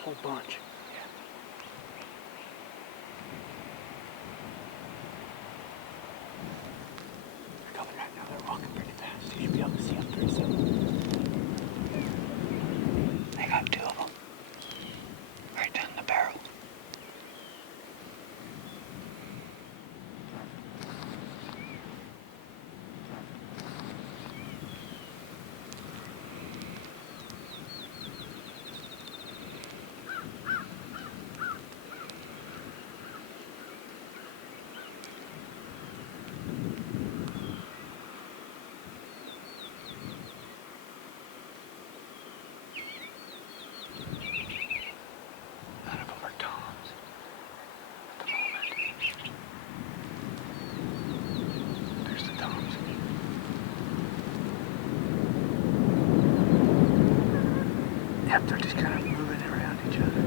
whole bunch. They're coming right now. They're walking pretty fast. You should be able to see them pretty soon. They got two of them right down the barrel. Yep, they're just kind of moving around each other.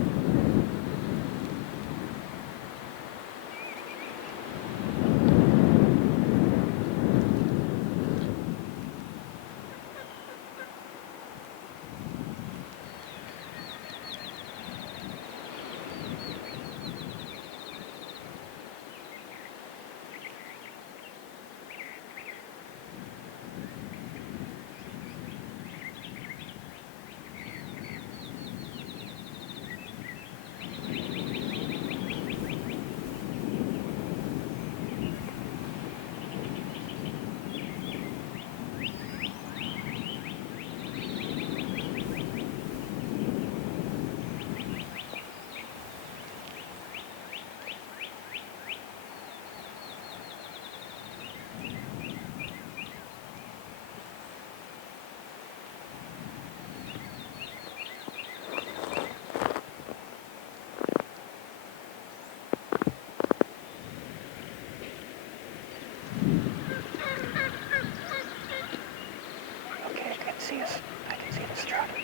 I can see the strutting.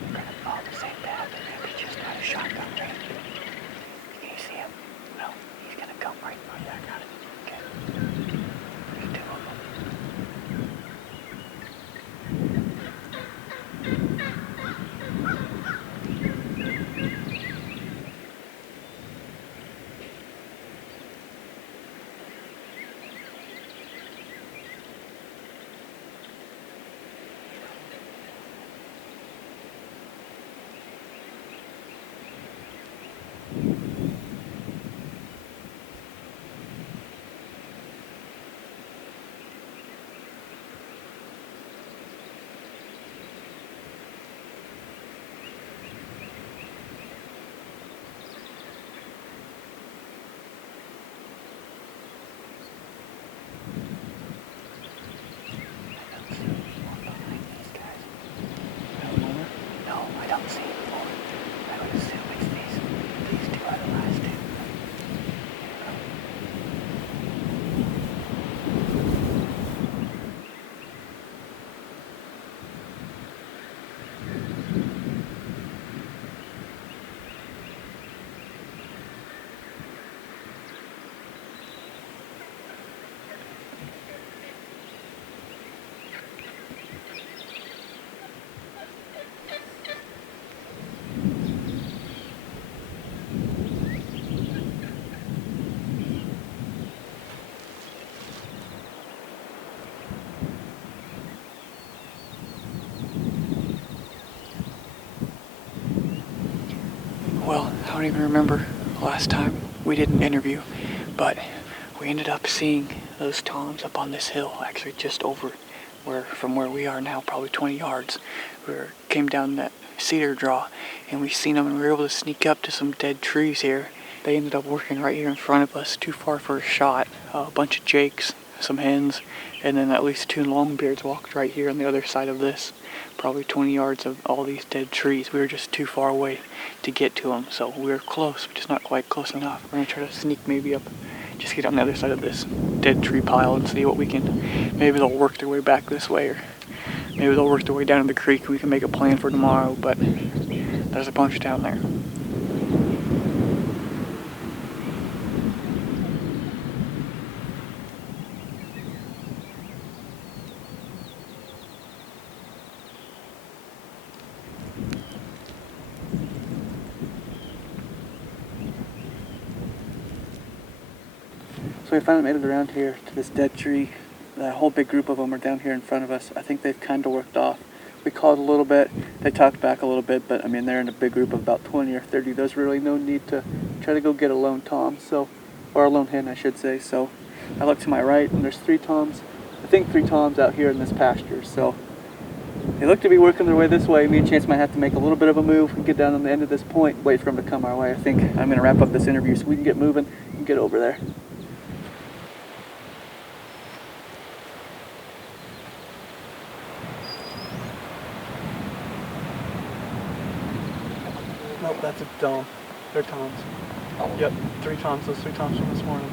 We're gonna follow the same path, and maybe just not a shotgun range. Can you see him? No, he's gonna come right. Oh yeah, I got it. Okay. There's two of them. Well, I don't even remember last time we did an interview, but we ended up seeing those toms up on this hill, actually just over from where we are now, probably 20 yards. We came down that cedar draw, and we seen them, and we were able to sneak up to some dead trees here. They ended up working right here in front of us, too far for a shot. A bunch of jakes, some hens, and then at least two longbeards walked right here on the other side of this. Probably 20 yards of all these dead trees. We were just too far away to get to them, so we were close, but just not quite close enough. We're gonna try to sneak maybe up, just get on the other side of this dead tree pile and see what we can. Maybe they'll work their way back this way, or maybe they'll work their way down to the creek and we can make a plan for tomorrow, but there's a bunch down there. So we finally made it around here to this dead tree. The whole big group of them are down here in front of us. I think they've kind of worked off. We called a little bit, they talked back a little bit, but I mean, they're in a big group of about 20 or 30. There's really no need to try to go get a lone tom, so, or a lone hen, I should say. So I look to my right, and there's 3 toms. I think 3 toms out here in this pasture. So they look to be working their way this way. Me and Chance might have to make a little bit of a move and get down on the end of this point, wait for them to come our way. I think I'm gonna wrap up this interview so we can get moving and get over there. Nope, that's a tom. They're toms. Oh. Yep, 3 toms. Those 3 toms from this morning.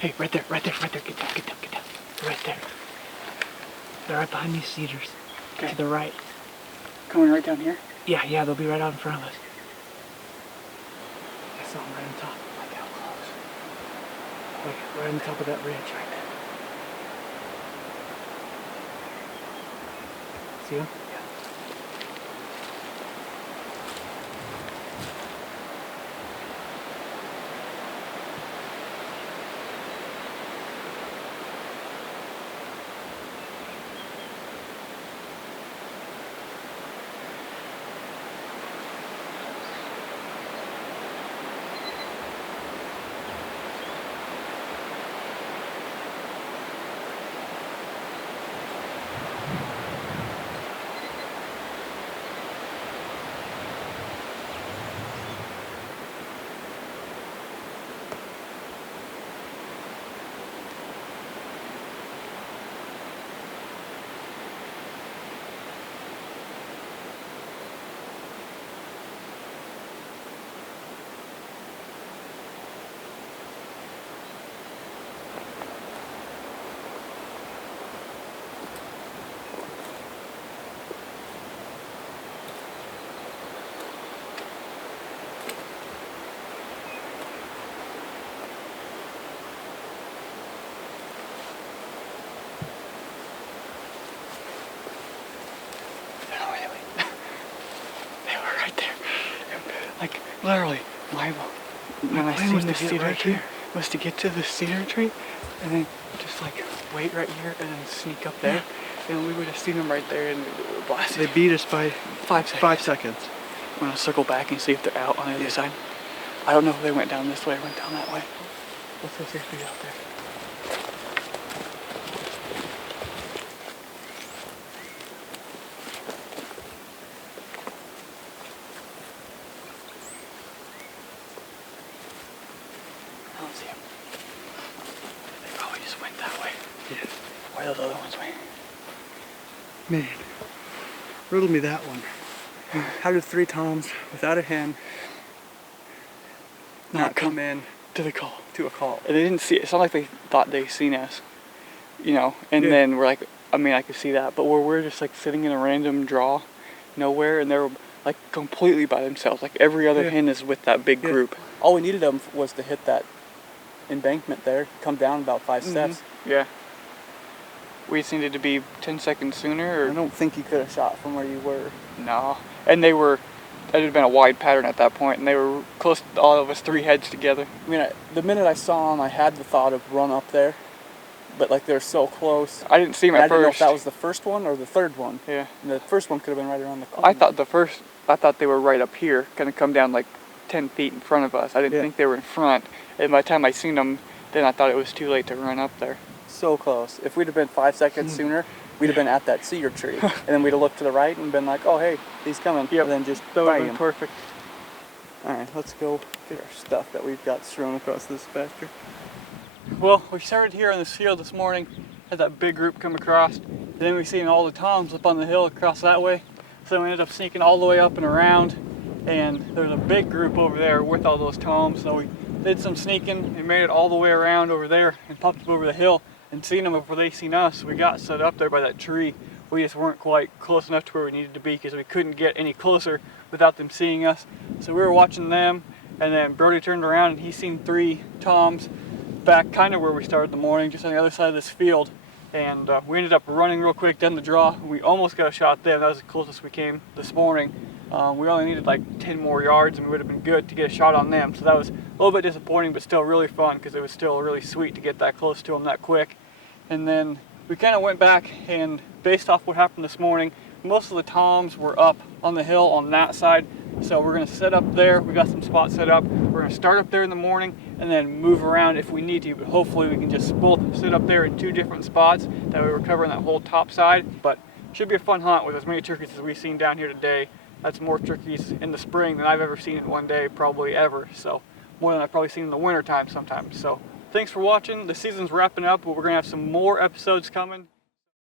Hey, right there, get down. Right there. They're right behind these cedars. Okay. To the right. Coming right down here? Yeah, they'll be right out in front of us. I saw them right on top. Like how close? Like right on top of that ridge right there. See them? Like, literally, when I seen the cedar tree, was to get to the cedar tree, and then just like wait right here and then sneak up there, and we would have seen them right there and blasted. They beat us by 5 seconds. 5 seconds. I'm gonna circle back and see if they're out on the other side. I don't know if they went down this way or went down that way. Let's go see if they're out there. I don't see them. They probably just went that way. Yeah. Where those other ones went. Man, riddle me that one. How did 3 toms without a hen not come in to the call? To a call. And they didn't see it. It's not like they thought they seen us, you know. And then we're like, I mean, I could see that, but where we're just like sitting in a random draw, nowhere, and they're like completely by themselves. Like every other hen is with that big group. All we needed them was to hit that embankment there, come down about 5 steps. Yeah. We just needed to be 10 seconds sooner. Or I don't think you could have shot from where you were. No. And they were, it had been a wide pattern at that point, and they were close to all of us 3 heads together. I mean, the minute I saw them, I had the thought of run up there, but like they're so close. I didn't see them at first. I didn't know if that was the first one or the third one. Yeah. And the first one could have been right around the corner. I thought they were right up here, gonna come down like 10 feet in front of us. I didn't think they were in front. And by the time I seen them, then I thought it was too late to run up there. So close. If we'd have been 5 seconds sooner, we'd have been at that cedar tree. And then we'd have looked to the right and been like, oh, hey, he's coming. Yep. And then just that would have been perfect. All right, let's go get our stuff that we've got strewn across this pasture. Well, we started here on this field this morning, had that big group come across, and then we seen all the toms up on the hill across that way. So we ended up sneaking all the way up and around, and there's a big group over there with all those toms. So we did some sneaking and made it all the way around over there and popped up over the hill and seen them before they seen us. We got set up there by that tree. We just weren't quite close enough to where we needed to be because we couldn't get any closer without them seeing us. So we were watching them, and then Brody turned around and he seen 3 toms back kind of where we started the morning, just on the other side of this field. And we ended up running real quick down the draw. We almost got a shot at them. That was the closest we came this morning. We only needed like 10 more yards and we would have been good to get a shot on them. So that was a little bit disappointing, but still really fun because it was still really sweet to get that close to them that quick. And then we kind of went back, and based off what happened this morning, most of the toms were up on the hill on that side. So we're going to set up there. We got some spots set up. We're going to start up there in the morning and then move around if we need to. But hopefully we can just both sit up there in 2 different spots. That way we're covering that whole top side. But should be a fun hunt with as many turkeys as we've seen down here today. That's more turkeys in the spring than I've ever seen in one day, probably ever. So more than I've probably seen in the winter time sometimes. So thanks for watching. The season's wrapping up, but we're going to have some more episodes coming.